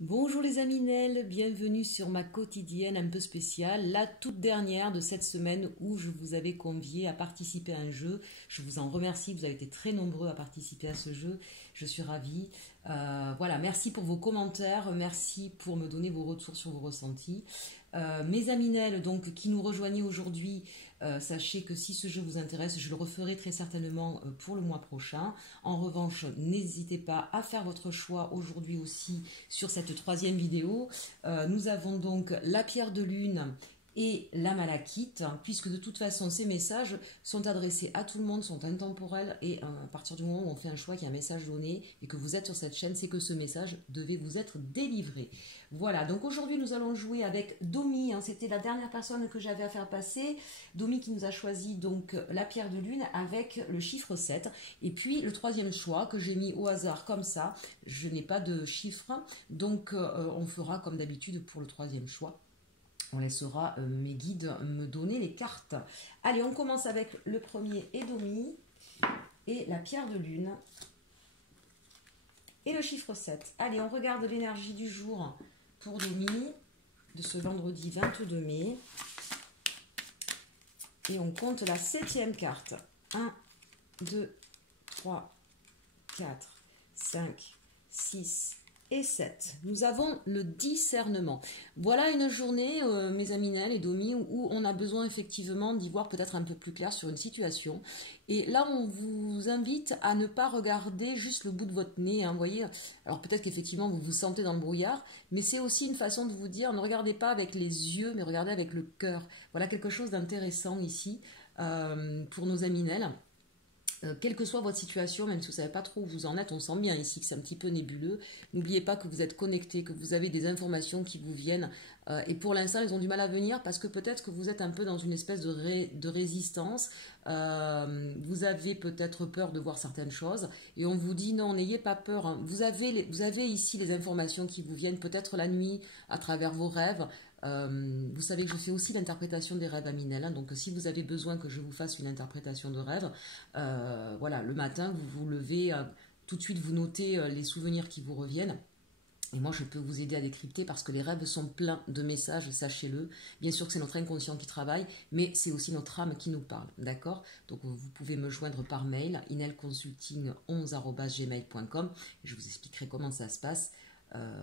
Bonjour les Aminelles, bienvenue sur ma quotidienne un peu spéciale, la toute dernière de cette semaine où je vous avais convié à participer à un jeu. Je vous en remercie, vous avez été très nombreux à participer à ce jeu, je suis ravie. Voilà, merci pour vos commentaires, merci pour me donner vos retours sur vos ressentis. Mes Aminelles donc, qui nous rejoignez aujourd'hui, sachez que si ce jeu vous intéresse, je le referai très certainement pour le mois prochain. En revanche, n'hésitez pas à faire votre choix aujourd'hui aussi sur cette troisième vidéo. Nous avons donc la pierre de lune et la malachite, puisque de toute façon ces messages sont adressés à tout le monde, sont intemporels, et à partir du moment où on fait un choix, qu'il y a un message donné et que vous êtes sur cette chaîne, c'est que ce message devait vous être délivré. Voilà, donc aujourd'hui nous allons jouer avec Domi, c'était la dernière personne que j'avais à faire passer. Domi qui nous a choisi donc la pierre de lune avec le chiffre 7, et puis le troisième choix que j'ai mis au hasard comme ça, je n'ai pas de chiffre, donc on fera comme d'habitude pour le troisième choix. On laissera mes guides me donner les cartes. Allez, on commence avec le premier Domi et la pierre de lune et le chiffre 7. Allez, on regarde l'énergie du jour pour Domi de ce vendredi 22 mai. Et on compte la 7e carte. 1, 2, 3, 4, 5, 6 et 7. Nous avons le discernement. Voilà une journée, mes Aminelles et Domi, où on a besoin effectivement d'y voir peut-être un peu plus clair sur une situation. Et là, on vous invite à ne pas regarder juste le bout de votre nez, vous voyez. Alors peut-être qu'effectivement, vous vous sentez dans le brouillard, mais c'est aussi une façon de vous dire, ne regardez pas avec les yeux, mais regardez avec le cœur. Voilà quelque chose d'intéressant ici pour nos Aminelles. Quelle que soit votre situation, même si vous ne savez pas trop où vous en êtes, on sent bien ici que c'est un petit peu nébuleux. N'oubliez pas que vous êtes connecté, que vous avez des informations qui vous viennent. Et pour l'instant, elles ont du mal à venir parce que peut-être que vous êtes un peu dans une espèce de résistance. Vous avez peut-être peur de voir certaines choses. Et on vous dit non, n'ayez pas peur. Vous avez ici les informations qui vous viennent peut-être la nuit à travers vos rêves. Vous savez que je fais aussi l'interprétation des rêves Aminelles, donc si vous avez besoin que je vous fasse une interprétation de rêve, voilà, le matin vous vous levez, tout de suite vous notez les souvenirs qui vous reviennent. Et moi, je peux vous aider à décrypter parce que les rêves sont pleins de messages, sachez-le. Bien sûr que c'est notre inconscient qui travaille, mais c'est aussi notre âme qui nous parle, d'accord? Donc, vous pouvez me joindre par mail, inelconsulting11@gmail.com. Je vous expliquerai comment ça se passe.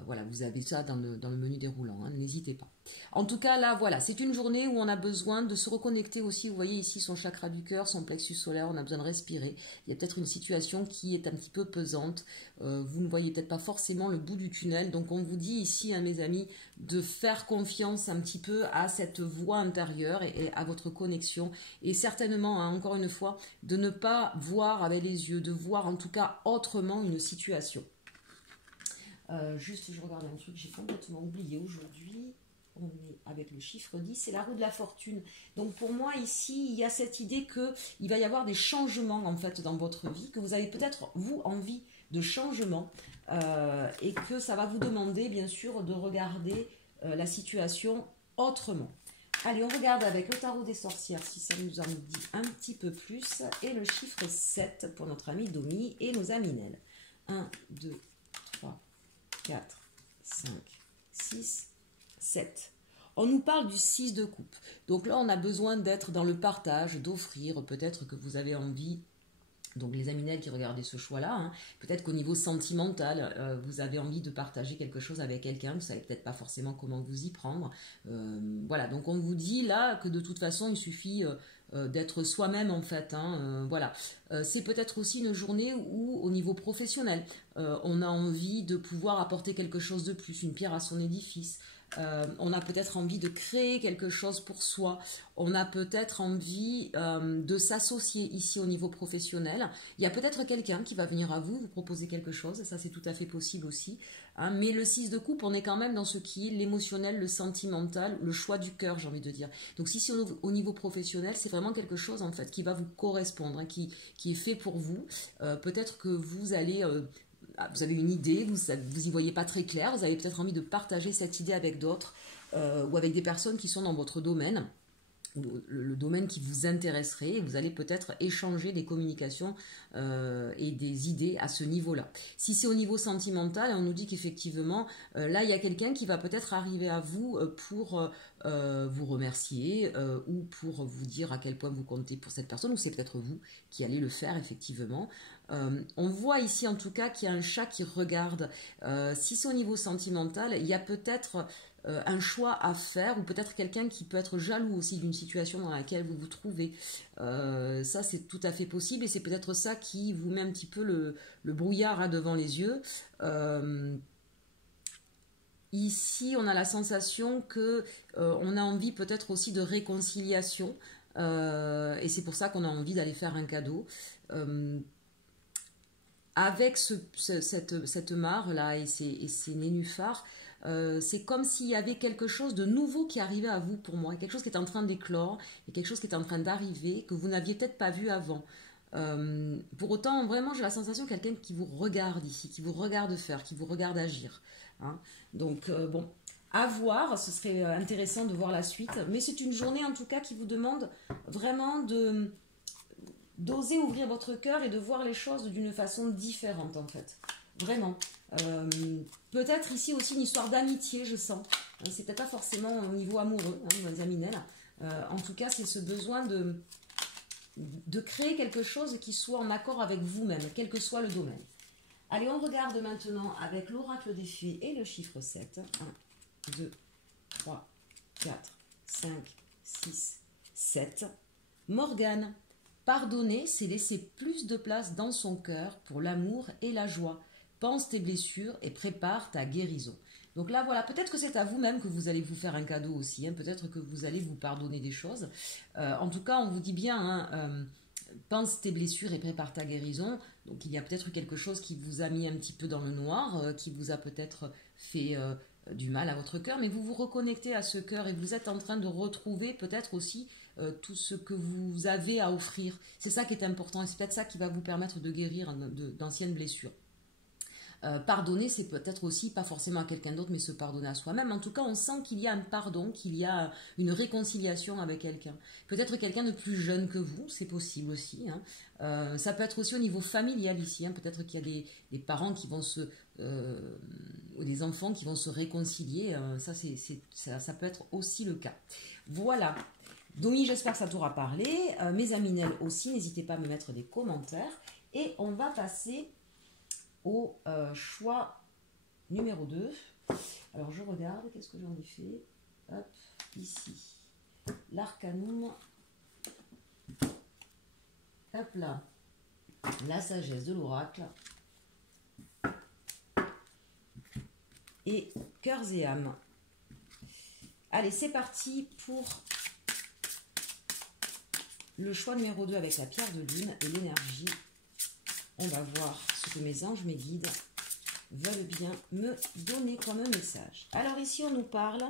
Voilà, vous avez ça dans le menu déroulant, n'hésitez pas. En tout cas, là, voilà, c'est une journée où on a besoin de se reconnecter aussi. Vous voyez ici son chakra du cœur, son plexus solaire, on a besoin de respirer. Il y a peut-être une situation qui est un petit peu pesante. Vous ne voyez peut-être pas forcément le bout du tunnel. Donc, on vous dit ici, mes amis, de faire confiance un petit peu à cette voix intérieure et à votre connexion. Et certainement, encore une fois, de ne pas voir avec les yeux, de voir en tout cas autrement une situation. Juste, je regarde un truc, j'ai complètement oublié aujourd'hui. On est avec le chiffre 10, c'est la roue de la fortune. Donc pour moi ici, il y a cette idée qu'il va y avoir des changements en fait dans votre vie, que vous avez peut-être vous envie de changement et que ça va vous demander bien sûr de regarder la situation autrement. Allez, on regarde avec le tarot des sorcières si ça nous en dit un petit peu plus. Et le chiffre 7 pour notre ami Domi et nos Aminelles. 1, 2, 3, 4, 5, 6, 7. On nous parle du 6 de coupe. Donc là, on a besoin d'être dans le partage, d'offrir. Peut-être que vous avez envie, donc les Aminelles qui regardez ce choix-là, peut-être qu'au niveau sentimental, vous avez envie de partager quelque chose avec quelqu'un. Vous ne savez peut-être pas forcément comment vous y prendre. Voilà, donc on vous dit là que de toute façon, il suffit d'être soi-même en fait. Voilà, c'est peut-être aussi une journée où au niveau professionnel, on a envie de pouvoir apporter quelque chose de plus, une pierre à son édifice. On a peut-être envie de créer quelque chose pour soi. On a peut-être envie de s'associer ici au niveau professionnel. Il y a peut-être quelqu'un qui va venir à vous, vous proposer quelque chose. Ça, c'est tout à fait possible aussi. Mais le 6 de coupe, on est quand même dans ce qui est l'émotionnel, le sentimental, le choix du cœur, j'ai envie de dire. Donc si c'est au niveau professionnel, c'est vraiment quelque chose en fait qui va vous correspondre, qui est fait pour vous. Peut-être que vous allez... vous avez une idée, vous y voyez pas très clair, vous avez peut-être envie de partager cette idée avec d'autres ou avec des personnes qui sont dans votre domaine. le domaine qui vous intéresserait, et vous allez peut-être échanger des communications et des idées à ce niveau-là. Si c'est au niveau sentimental, on nous dit qu'effectivement, là, il y a quelqu'un qui va peut-être arriver à vous pour vous remercier ou pour vous dire à quel point vous comptez pour cette personne, ou c'est peut-être vous qui allez le faire, effectivement. On voit ici, en tout cas, qu'il y a un chat qui regarde. Si c'est au niveau sentimental, il y a peut-être un choix à faire, ou peut-être quelqu'un qui peut être jaloux aussi d'une situation dans laquelle vous vous trouvez. Ça, c'est tout à fait possible, et c'est peut-être ça qui vous met un petit peu le brouillard hein, devant les yeux. Ici, on a la sensation que on a envie peut-être aussi de réconciliation, et c'est pour ça qu'on a envie d'aller faire un cadeau. Avec cette mare là et ces nénuphars, c'est comme s'il y avait quelque chose de nouveau qui arrivait à vous pour moi, quelque chose qui est en train d'éclore, et quelque chose qui est en train d'arriver, que vous n'aviez peut-être pas vu avant. Pour autant, vraiment, j'ai la sensation quelqu'un qui vous regarde ici, qui vous regarde faire, qui vous regarde agir. Hein. Donc, bon, à voir, ce serait intéressant de voir la suite, mais c'est une journée en tout cas qui vous demande vraiment d'oser ouvrir votre cœur et de voir les choses d'une façon différente en fait. Vraiment. Peut-être ici aussi une histoire d'amitié, je sens. C'est peut-être pas forcément au niveau amoureux, hein, les Aminel. En tout cas, c'est ce besoin de créer quelque chose qui soit en accord avec vous-même, quel que soit le domaine. Allez, on regarde maintenant avec l'oracle des fées et le chiffre 7. 1, 2, 3, 4, 5, 6, 7. Morgane. Pardonner, c'est laisser plus de place dans son cœur pour l'amour et la joie. Pense tes blessures et prépare ta guérison. Donc là, voilà, peut-être que c'est à vous-même que vous allez vous faire un cadeau aussi. Hein, peut-être que vous allez vous pardonner des choses. En tout cas, on vous dit bien, hein, pense tes blessures et prépare ta guérison. Donc il y a peut-être quelque chose qui vous a mis un petit peu dans le noir, qui vous a peut-être fait du mal à votre cœur, mais vous vous reconnectez à ce cœur et vous êtes en train de retrouver peut-être aussi tout ce que vous avez à offrir. C'est ça qui est important et c'est peut-être ça qui va vous permettre de guérir d'anciennes blessures. Pardonner, c'est peut-être aussi, pas forcément à quelqu'un d'autre, mais se pardonner à soi-même. En tout cas, on sent qu'il y a un pardon, qu'il y a une réconciliation avec quelqu'un. Peut-être quelqu'un de plus jeune que vous, c'est possible aussi. Hein. Ça peut être aussi au niveau familial ici. Hein. Peut-être qu'il y a des parents qui vont ou des enfants qui vont se réconcilier. Ça peut être aussi le cas. Voilà. Domi, j'espère que ça t'aura parlé. Mes Aminel aussi, n'hésitez pas à me mettre des commentaires. Et on va passer au choix numéro 2. Alors je regarde, qu'est-ce que j'en ai fait? Hop, ici. L'arcanum. Hop là. La sagesse de l'oracle. Et cœurs et âmes. Allez, c'est parti pour le choix numéro 2 avec la pierre de lune et l'énergie. On va voir ce que mes anges, mes guides veulent bien me donner comme message. Alors ici, on nous parle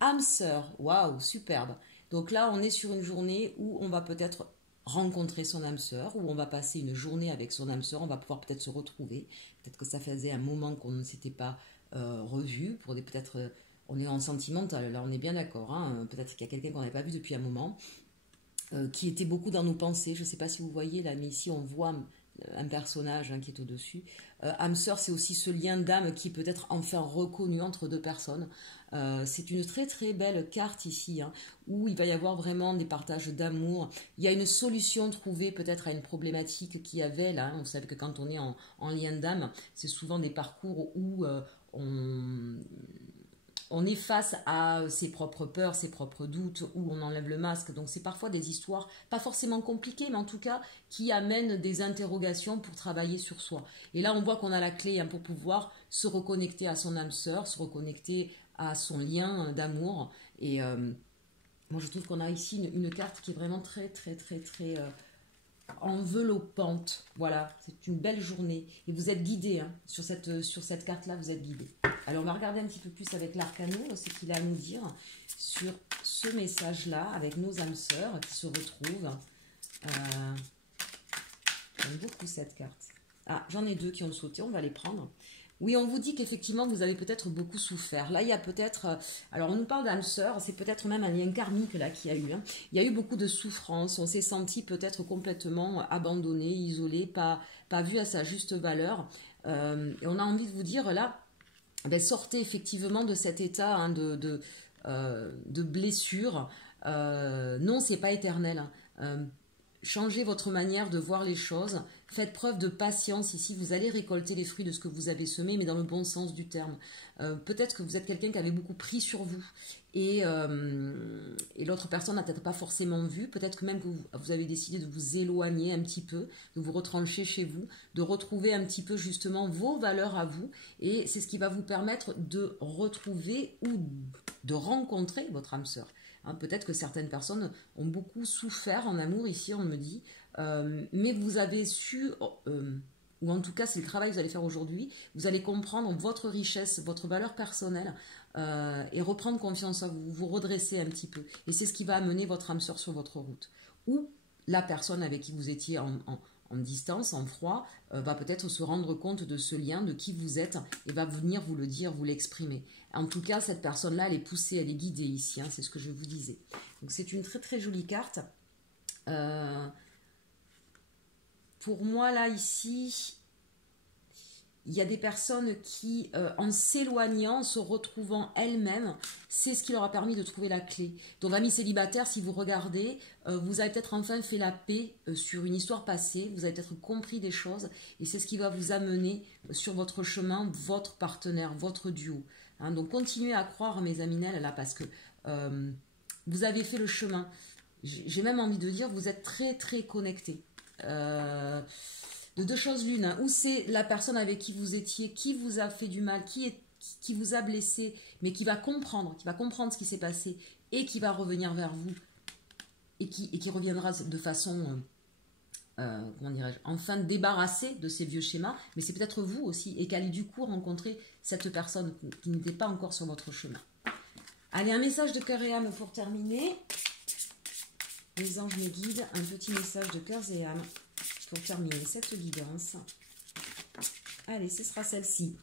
âme sœur. Waouh, superbe. Donc là, on est sur une journée où on va peut-être rencontrer son âme sœur, où on va passer une journée avec son âme sœur. On va pouvoir peut-être se retrouver. Peut-être que ça faisait un moment qu'on ne s'était pas revu. Peut-être, on est en sentimental. Là, on est bien d'accord. Hein, peut-être qu'il y a quelqu'un qu'on n'avait pas vu depuis un moment, qui était beaucoup dans nos pensées. Je ne sais pas si vous voyez là, mais ici, on voit un personnage qui est au-dessus. Âme sœur, c'est aussi ce lien d'âme qui peut être enfin reconnu entre deux personnes. C'est une très très belle carte ici, hein, où il va y avoir vraiment des partages d'amour. Il y a une solution trouvée peut-être à une problématique qu'il y avait là. Vous savez que quand on est en lien d'âme, c'est souvent des parcours où on est face à ses propres peurs, ses propres doutes, où on enlève le masque. Donc c'est parfois des histoires, pas forcément compliquées, mais en tout cas qui amènent des interrogations pour travailler sur soi. Et là on voit qu'on a la clé pour pouvoir se reconnecter à son âme sœur, se reconnecter à son lien d'amour. Et moi je trouve qu'on a ici une carte qui est vraiment très très très très enveloppante. Voilà, c'est une belle journée. Et vous êtes guidé, hein, sur cette carte-là, vous êtes guidé. Alors on va regarder un petit peu plus avec l'arcanum, ce qu'il a à nous dire sur ce message-là, avec nos âmes sœurs qui se retrouvent. J'aime beaucoup cette carte. Ah, j'en ai deux qui ont sauté, on va les prendre. Oui, on vous dit qu'effectivement, vous avez peut-être beaucoup souffert. Là, il y a peut-être... alors, on nous parle d'âme sœur, c'est peut-être même un lien karmique là qu'il y a eu. Hein. Il y a eu beaucoup de souffrance, on s'est senti peut-être complètement abandonné, isolé, pas vu à sa juste valeur. Et on a envie de vous dire, là, ben, sortez effectivement de cet état hein, de blessure. Non, c'est pas éternel. Hein. Changez votre manière de voir les choses. Faites preuve de patience ici. Vous allez récolter les fruits de ce que vous avez semé, mais dans le bon sens du terme. Peut-être que vous êtes quelqu'un qui avait beaucoup pris sur vous et l'autre personne n'a peut-être pas forcément vu. Peut-être que même que vous avez décidé de vous éloigner un petit peu, de vous retrancher chez vous, de retrouver un petit peu justement vos valeurs à vous. Et c'est ce qui va vous permettre de retrouver ou de rencontrer votre âme sœur. Hein, peut-être que certaines personnes ont beaucoup souffert en amour, ici on me dit, mais vous avez su, ou en tout cas c'est le travail que vous allez faire aujourd'hui, vous allez comprendre votre richesse, votre valeur personnelle et reprendre confiance en vous, vous redresser un petit peu. Et c'est ce qui va amener votre âme sœur sur votre route. Ou la personne avec qui vous étiez en distance, en froid, va peut-être se rendre compte de ce lien, de qui vous êtes, et va venir vous le dire, vous l'exprimer. En tout cas, cette personne-là, elle est poussée, elle est guidée ici, hein, c'est ce que je vous disais. Donc c'est une très très jolie carte. Pour moi, là, ici, il y a des personnes qui, en s'éloignant, en se retrouvant elles-mêmes, c'est ce qui leur a permis de trouver la clé. Donc, amis célibataires, si vous regardez, vous avez peut-être enfin fait la paix sur une histoire passée, vous avez peut-être compris des choses, et c'est ce qui va vous amener sur votre chemin, votre partenaire, votre duo. Hein, donc, continuez à croire, mes aminelles, là, parce que vous avez fait le chemin. J'ai même envie de dire, vous êtes très, très connectés. De deux choses l'une, hein, ou c'est la personne avec qui vous étiez, qui vous a fait du mal, qui vous a blessé, mais qui va comprendre ce qui s'est passé et qui va revenir vers vous et qui reviendra de façon, comment dirais-je, enfin débarrassée de ces vieux schémas, mais c'est peut-être vous aussi et qu'allez du coup rencontrer cette personne qui n'était pas encore sur votre chemin. Allez, un message de cœur et âme pour terminer. Les anges me guident, un petit message de cœur et âme pour terminer cette guidance. Allez, ce sera celle-ci.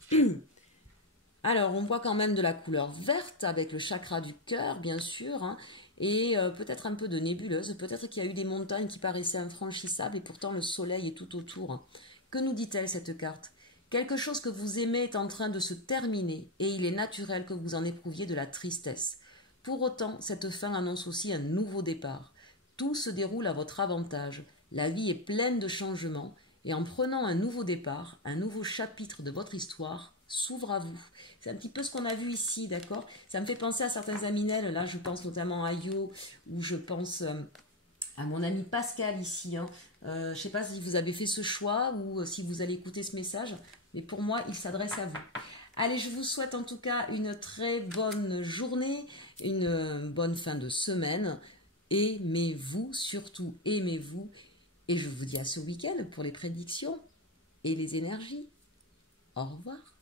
Alors, on voit quand même de la couleur verte avec le chakra du cœur, bien sûr, hein, et peut-être un peu de nébuleuse. Peut-être qu'il y a eu des montagnes qui paraissaient infranchissables et pourtant le soleil est tout autour. Que nous dit-elle cette carte? Quelque chose que vous aimez est en train de se terminer et il est naturel que vous en éprouviez de la tristesse. Pour autant, cette fin annonce aussi un nouveau départ. Tout se déroule à votre avantage. La vie est pleine de changements et en prenant un nouveau départ, un nouveau chapitre de votre histoire s'ouvre à vous. C'est un petit peu ce qu'on a vu ici, d'accord? Ça me fait penser à certains aminels, là je pense notamment à Yo, ou je pense à mon ami Pascal ici. Hein. Je ne sais pas si vous avez fait ce choix ou si vous allez écouter ce message, mais pour moi il s'adresse à vous. Allez, je vous souhaite en tout cas une très bonne journée, une bonne fin de semaine. Aimez-vous, surtout aimez-vous. Et je vous dis à ce week-end pour les prédictions et les énergies. Au revoir.